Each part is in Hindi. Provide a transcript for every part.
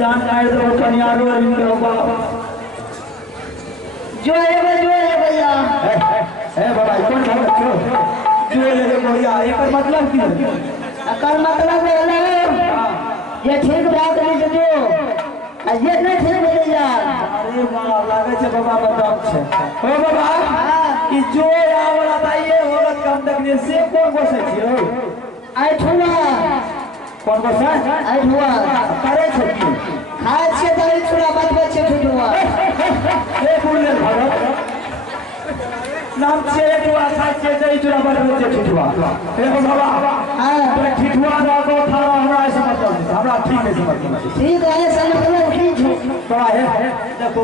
जान आए तो कन्यारो इनके बाप जो है भैया ए बाबा कौन है बच्चों जो है भैया एकर मतलब की है एकर मतलब है ये ठीक बात नहीं जो ये नहीं ठीक भैया अरे वाह लागे छे बाबा बताओ छे ओ बाबा ई जो आवला ताइए औरत कम तक से कौन बसे छियो आई ठुआ कौन बसे आई ठुआ करे छे की खाए छे दही चूड़ा बचबे छे ठुआ ए बोले भगत नाम छे ठुआ खाए छे दही चूड़ा बचबे छे ठुआ ए बाबा हां तो ठुआ ना को थारा हमरा ऐसे मतलब हमरा ठीक है समझ ठीक है समझ लो ठीक है बाबा है देखो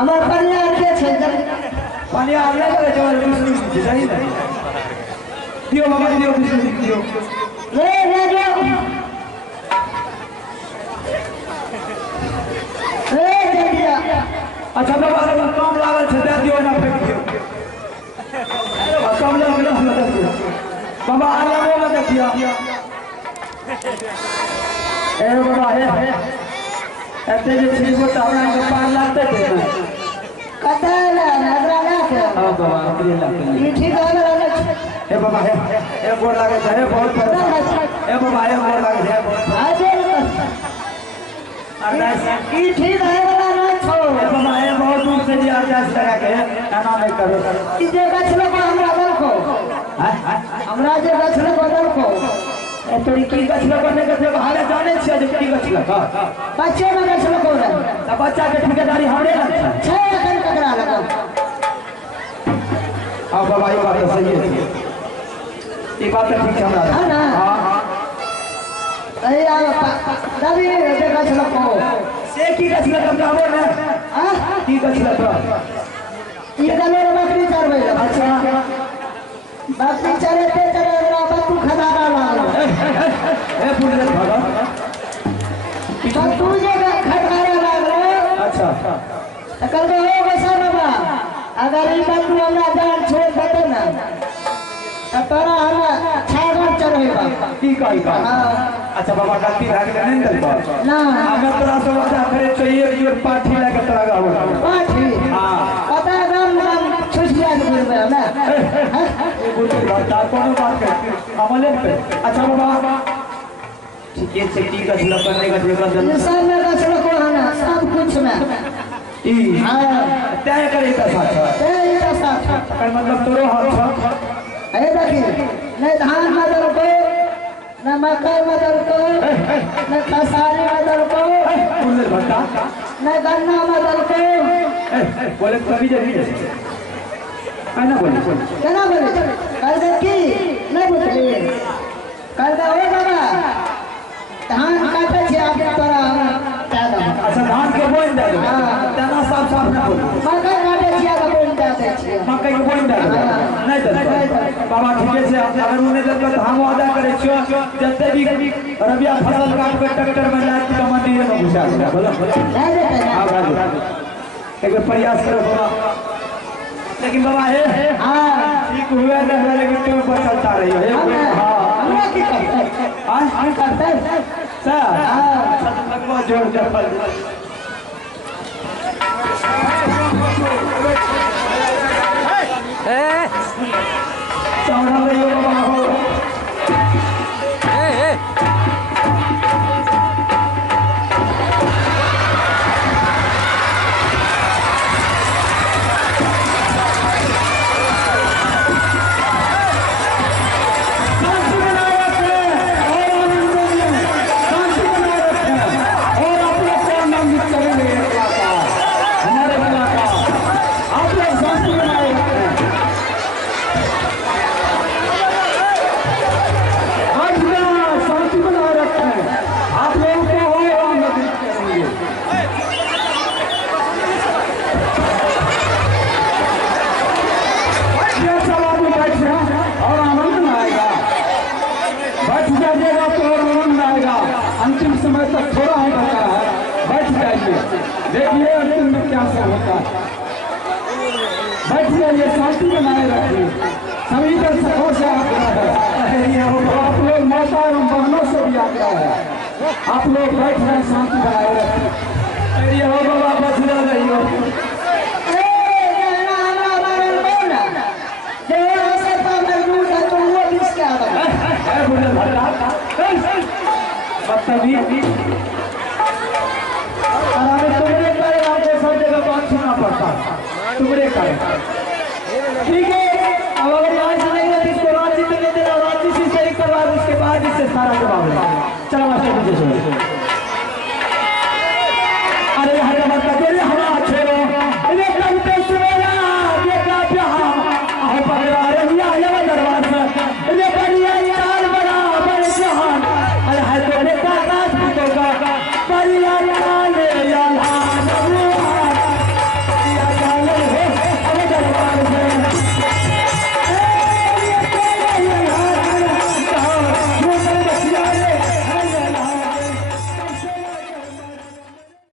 আমার পানিয়া কে ছে पानी आ गया तो जो मुस्लिम सही नहीं दियो बाबा दियो मुस्लिम दियो ले दे दिया अच्छा बाबा कम लागल छे दे दियो ना फेंक दियो अरे कम लागल ना दियो बाबा आ लागो ना देखियो ए बाबा है एते जे छी वो हमरा के पार लागते थे कतला नजरा के हां बाबा प्रिय लागते ये ठीक है ए बाबा है ए गोर लागे है बहुत ए बाबा है गोर लागे है बहुत आजे अरदास ये ठीक है वाला ना छो ए बाबा है बहुत दूर से जी अरदास लगा के खाना नहीं करो ई जे गछलो को हमरा दल को हमरा जे गछलो को दल को ए तोरी की गछलो करने के बाहर जाने छिए जे की गछलो बच्चे में गछलो को रे त बच्चा के ठेकेदारी हमरे लगता है छे कन ककरा लगा हां बाबा ये बात सही है ये बात ठीक है हमरा हां ना हां अरे आ दादी जे गछलो को से की गछलो त कहबो ना हां की गछलो त ये गले बकरी चरवे अच्छा बकरी चरते चरे बत्तू खदारा लाल ए पुण्य भगत तो तू जे खदारा लाल अच्छा कल को हो बसा बाबा अगर ई बात तू हमरा जान छोड़ देते ना तो तोरा हम छागर चढ़ेबा की कही का हां अच्छा बाबा गलती भाग के नहीं दल पर ना अगर तोरा से वादा करे चाहिए ये पाठी लगा तोरा गाव पाठी हां पता गम छुछिया के बोलबे ना ये बोलते बता कोनो बात कर अमले पे अच्छा बाबा ठीक है से की गछलो करने का जेकरा दल ये सब में गछलो को है सब कुछ में ई हां तय करे का साथ ए ई तो साथ कर मतलब तोरो हाथ ए देखी नहीं धान मदल को न मकई मदल को न खसारी मदल को बोले भट्टा न गन्ना मदल को बोले कभी जल्दी आना बोले केना बोले कर दे की नहीं बुझली कर दे ओ बाबा धान काटे छे आगे तोरा दादा अच्छा धान के बोइन दे दो हां तना साफ साफ ना बोल मकई काटे छे आगे बोल दे छे मकई के बोइन दे दो नहीं बाबा ठीके से अगर उन्हें देते तो हम वादा करे छियो जते भी रबिया फसल काट के ट्रैक्टर में जाए तो मंदिर में घुसा दे बोलो नहीं देते ना हां भाई एक बार प्रयास करो बाबा लेकिन बाबा है हां ठीक हुआ ना लेकिन तुम पर चलता रही हो हां हम की करते हम करते सर हां लगवा जोर जफल चौड़ा रही हो बाबा हो अंतिम समय तक थोड़ा ही बचा है बैठ जाइए देखिए अंतिम में क्या सब होता है बैठ जाइए शांति बनाए रखिए सभी दर्शकों से आग्रह है आप लोग माता एवं बहनों से भी आग्रह है आप लोग बैठ रहे शांति बनाए रखिए हो बाबा बच रही हो तुम्हारे कारण आपको सब जगह बात सुनना पड़ता है तुम्हारे कारण ठीक है अब अगर यहाँ से नहीं है इसको रांची तक ले देना रांची से सही करवा उसके बाद इससे सारा जवाब चलो